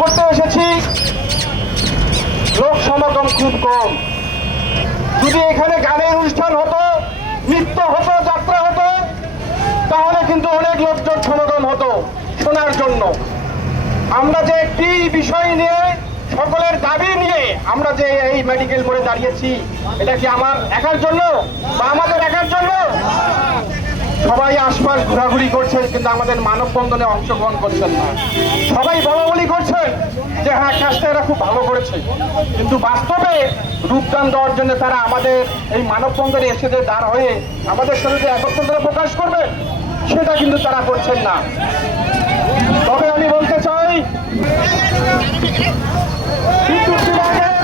করতে এসেছি, লোক সমাগম খুব কম। যদি এখানে গানের অনুষ্ঠান হতো, নৃত্য হতো, যাত্রা হতো, তাহলে কিন্তু অনেক লোকজন সমাগম হতো শোনার জন্য। আমরা যে একটি বিষয় নিয়ে, সকলের দাবি নিয়ে আমরা যে এই মেডিকেল মোড়ে দাঁড়িয়েছি, এটা কি আমার একার জন্য বা আমাদের একার জন্য? সবাই আশপাশ ঘোরাঘুরি করছেন, কিন্তু আমাদের মানববন্ধনে অংশগ্রহণ করছেন না। সবাই বলাবলি করছেন যে হ্যাঁ, কাজটা এরা খুব ভালো করেছে, কিন্তু বাস্তবে রূপদান দেওয়ার জন্য তারা আমাদের এই মানববন্ধনে এসে যে দাঁড় হয়ে আমাদের সাথে যে একত্রতা প্রকাশ করবেন, সেটা কিন্তু তারা করছেন না। তবে আমি বলতে চাই, বিদ্যুৎ বিভাগের